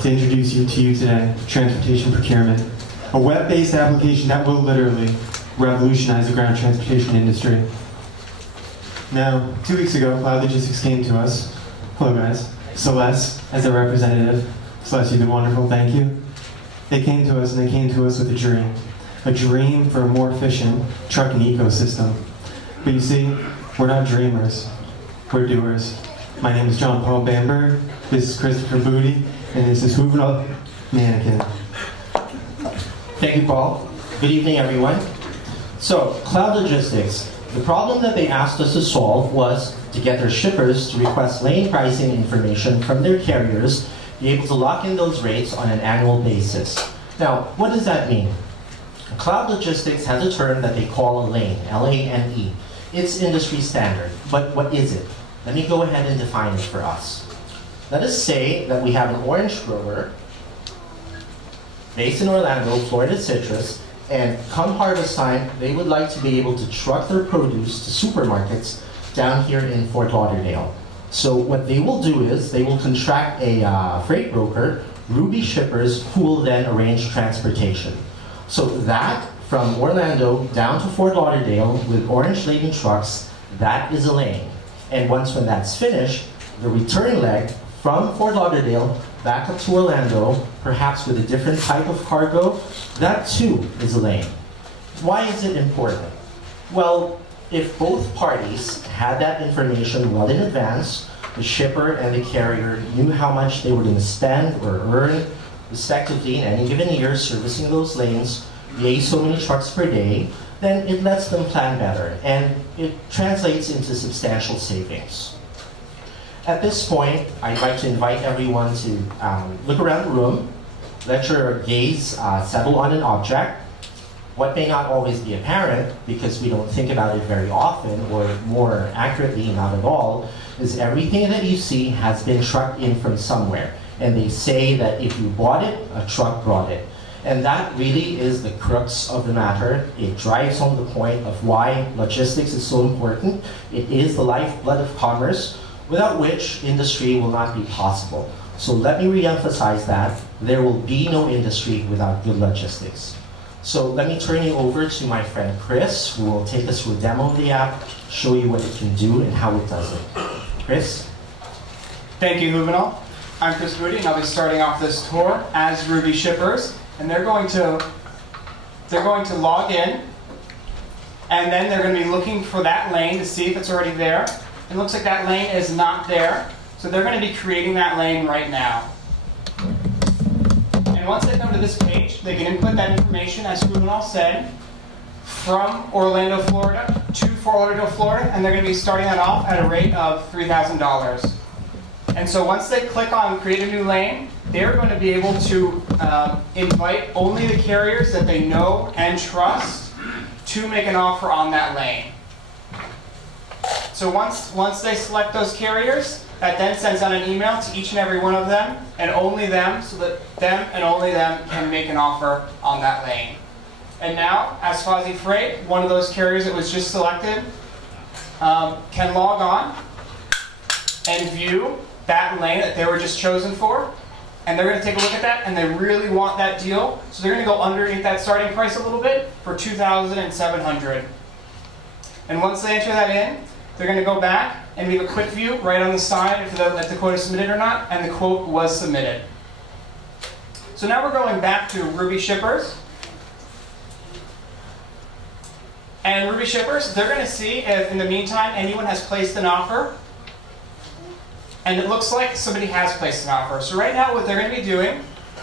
To introduce to you today, transportation procurement, a web-based application that will literally revolutionize the ground transportation industry. Now, 2 weeks ago, Cloud Logistics came to us. Hello guys. Celeste, as a representative. Celeste, you've been wonderful, thank you. They came to us, and they came to us with a dream for a more efficient trucking ecosystem. But you see, we're not dreamers, we're doers. My name is John Paul Bamberg, this is Christopher Booty, and this is Juvenal Mannequin. Thank you, Paul. Good evening, everyone. So, Cloud Logistics. The problem that they asked us to solve was to get their shippers to request lane pricing information from their carriers, be able to lock in those rates on an annual basis. Now, what does that mean? Cloud Logistics has a term that they call a lane, L-A-N-E. It's industry standard, but what is it? Let me go ahead and define it for us. Let us say that we have an orange grower based in Orlando, Florida citrus, and come harvest time, they would like to be able to truck their produce to supermarkets down here in Fort Lauderdale. So what they will do is they will contract a freight broker, Ruby Shippers, who will then arrange transportation. So that, from Orlando down to Fort Lauderdale with orange-laden trucks, that is a lane. And once when that's finished, the return leg from Fort Lauderdale back up to Orlando, perhaps with a different type of cargo, that too is a lane. Why is it important? Well, if both parties had that information well in advance, the shipper and the carrier knew how much they were going to spend or earn, respectively, in any given year servicing those lanes, yay, so many trucks per day, then it lets them plan better, and it translates into substantial savings. At this point, I'd like to invite everyone to look around the room, let your gaze settle on an object. What may not always be apparent, because we don't think about it very often, or more accurately, not at all, is everything that you see has been trucked in from somewhere. And they say that if you bought it, a truck brought it. And that really is the crux of the matter. It drives home the point of why logistics is so important. It is the lifeblood of commerce, without which industry will not be possible. So let me re-emphasize that. There will be no industry without good logistics. So let me turn you over to my friend Chris, who will take us through a demo of the app, show you what it can do and how it does it. Chris? Thank you, Juvenal. I'm Chris Booty, and I'll be starting off this tour as Ruby Shippers. And they're going to log in, and then they're going to be looking for that lane to see if it's already there. It looks like that lane is not there, so they're going to be creating that lane right now. And once they come to this page, they can input that information, as Juvenal said, from Orlando, Florida to Fort Lauderdale, Florida, and they're going to be starting that off at a rate of $3,000. And so once they click on Create a New Lane, they're going to be able to invite only the carriers that they know and trust to make an offer on that lane. So once they select those carriers, that then sends out an email to each and every one of them, and only them, so that them and only them can make an offer on that lane. And now, as Fozzie Freight, one of those carriers that was just selected, can log on and view that lane that they were just chosen for, and they're going to take a look at that, and they really want that deal, so they're going to go underneath that starting price a little bit for $2,700. And once they enter that in, they're going to go back and leave a quick view right on the side if the quote is submitted or not, and the quote was submitted. So now we're going back to Ruby Shippers. And Ruby Shippers, they're going to see if in the meantime anyone has placed an offer. And it looks like somebody has placed an offer. So right now what they're going to be doing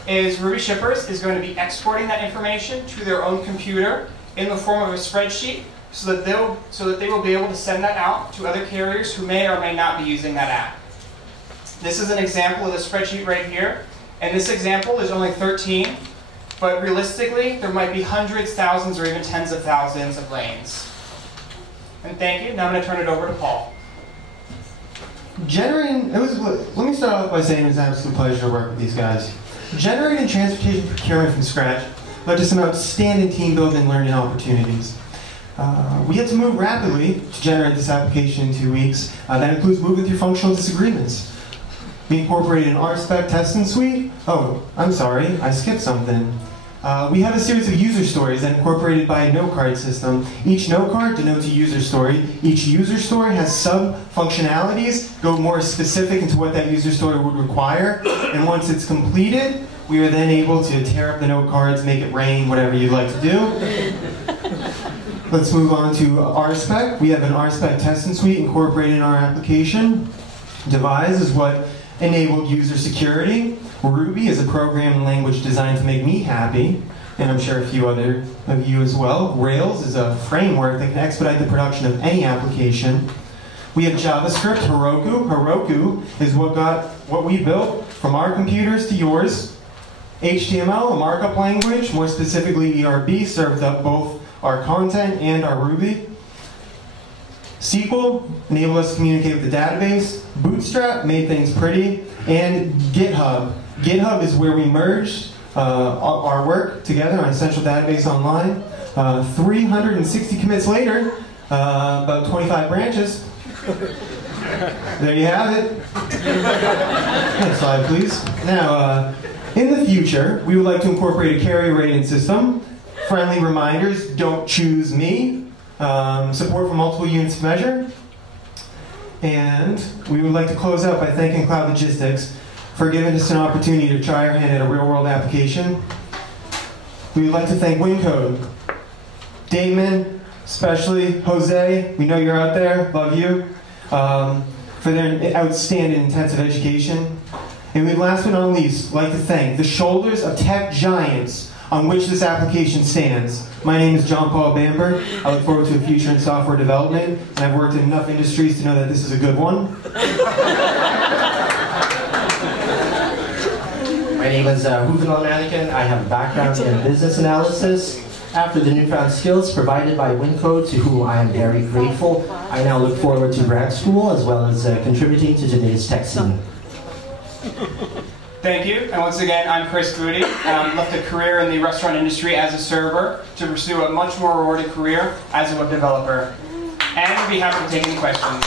is Ruby Shippers is going to be exporting that information to their own computer in the form of a spreadsheet, so that they will be able to send that out to other carriers who may or may not be using that app. This is an example of the spreadsheet right here. And this example is only 13, but realistically there might be hundreds, thousands, or even tens of thousands of lanes. And thank you. Now I'm going to turn it over to Paul. Let me start off by saying it was an absolute pleasure to work with these guys. Generating transportation procurement from scratch led to some outstanding team building and learning opportunities. We had to move rapidly to generate this application in 2 weeks. That includes moving through functional disagreements. We incorporated an RSpec testing suite. Oh, I'm sorry, I skipped something. We have a series of user stories that are incorporated by a note card system. Each note card denotes a user story. Each user story has sub-functionalities, go more specific into what that user story would require. And once it's completed, we are then able to tear up the note cards, make it rain, whatever you'd like to do. Let's move on to RSpec. We have an RSpec testing suite incorporated in our application. Devise is what enabled user security. Ruby is a programming language designed to make me happy, and I'm sure a few other of you as well. Rails is a framework that can expedite the production of any application. We have JavaScript, Heroku. Heroku is what we built from our computers to yours. HTML, a markup language, more specifically ERB, served up both our content and our Ruby. SQL enabled us to communicate with the database. Bootstrap made things pretty. And GitHub. GitHub is where we merged our work together on a central database online. 360 commits later, about 25 branches. There you have it. Next slide, please. Now, in the future, we would like to incorporate a carrier rating system. Friendly reminders, don't choose me. Support for multiple units of measure. And we would like to close out by thanking Cloud Logistics for giving us an opportunity to try our hand at a real-world application. We would like to thank WinCode, Damon, especially Jose, we know you're out there, love you, for their outstanding intensive education. And we'd last but not least like to thank the shoulders of tech giants on which this application stands. My name is John Paul Bamber. I look forward to a future in software development, and I've worked in enough industries to know that this is a good one. My name is Juvenal Mannequin. I have a background in business analysis. After the newfound skills provided by WinCode, to whom I am very grateful, I now look forward to grad school as well as contributing to today's tech scene. Thank you, and once again, I'm Chris Goody. Left a career in the restaurant industry as a server to pursue a much more rewarding career as a web developer. And we'll be happy to take any questions.